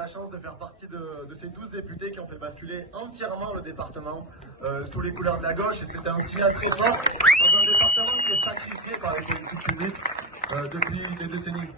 La chance de faire partie de ces 12 députés qui ont fait basculer entièrement le département sous les couleurs de la gauche, et c'était un signal très fort dans un département qui est sacrifié par les politiques publiques depuis des décennies.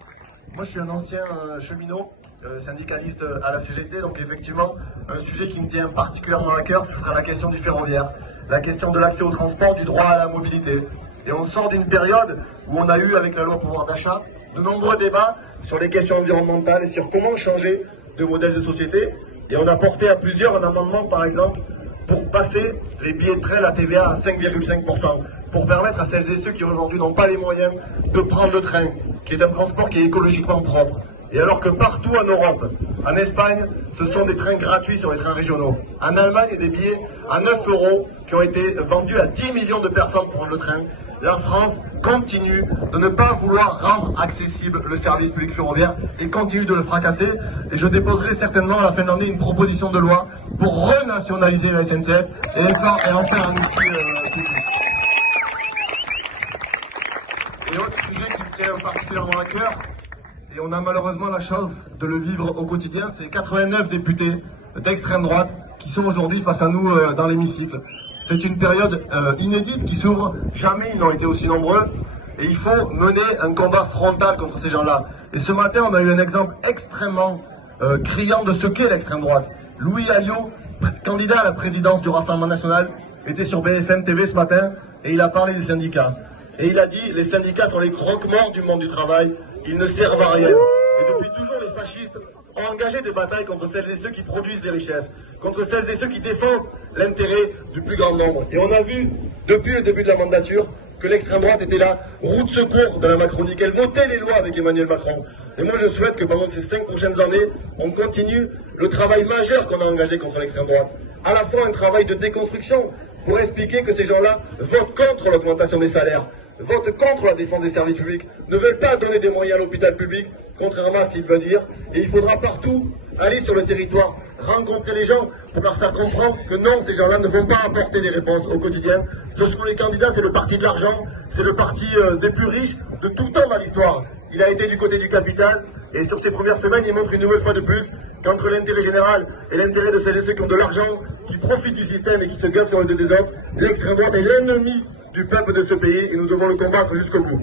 Moi je suis un ancien cheminot, syndicaliste à la CGT, donc effectivement un sujet qui me tient particulièrement à cœur, ce sera la question du ferroviaire, la question de l'accès au transport, du droit à la mobilité. Et on sort d'une période où on a eu, avec la loi pouvoir d'achat, de nombreux débats sur les questions environnementales et sur comment changer de modèle de société, et on a porté à plusieurs un amendement par exemple pour passer les billets de train, la TVA à 5,5%, pour permettre à celles et ceux qui aujourd'hui n'ont pas les moyens de prendre le train, qui est un transport qui est écologiquement propre. Et alors que partout en Europe, en Espagne, ce sont des trains gratuits sur les trains régionaux. En Allemagne, il y a des billets à 9 € qui ont été vendus à 10 millions de personnes pour prendre le train. La France continue de ne pas vouloir rendre accessible le service public ferroviaire et continue de le fracasser. Et je déposerai certainement à la fin de l'année une proposition de loi pour renationaliser la SNCF et en faire un outil public. Et autre sujet qui me tient particulièrement à cœur, et on a malheureusement la chance de le vivre au quotidien, c'est 89 députés d'extrême droite qui sont aujourd'hui face à nous dans l'hémicycle. C'est une période inédite qui s'ouvre, jamais ils n'ont été aussi nombreux, et il faut mener un combat frontal contre ces gens-là. Et ce matin, on a eu un exemple extrêmement criant de ce qu'est l'extrême droite. Louis Alliot, candidat à la présidence du Rassemblement national, était sur BFM TV ce matin, et il a parlé des syndicats. Et il a dit, les syndicats sont les croque-morts du monde du travail, ils ne servent à rien. Et depuis toujours, les fascistes ont engagé des batailles contre celles et ceux qui produisent les richesses, contre celles et ceux qui défendent l'intérêt du plus grand nombre. Et on a vu, depuis le début de la mandature, que l'extrême droite était la roue de secours de la Macronie, qu'elle votait les lois avec Emmanuel Macron. Et moi je souhaite que pendant ces 5 prochaines années, on continue le travail majeur qu'on a engagé contre l'extrême droite. À la fois un travail de déconstruction pour expliquer que ces gens-là votent contre l'augmentation des salaires, votent contre la défense des services publics, ne veulent pas donner des moyens à l'hôpital public, contrairement à ce qu'il veut dire. Et il faudra partout aller sur le territoire, rencontrer les gens pour leur faire comprendre que non, ces gens-là ne vont pas apporter des réponses au quotidien. Ce sont les candidats, c'est le parti de l'argent, c'est le parti des plus riches de tout le temps dans l'histoire. Il a été du côté du capital, et sur ces premières semaines, il montre une nouvelle fois de plus qu'entre l'intérêt général et l'intérêt de celles et ceux qui ont de l'argent, qui profitent du système et qui se gavent sur le dos des autres, l'extrême droite est l'ennemi du peuple de ce pays, et nous devons le combattre jusqu'au bout.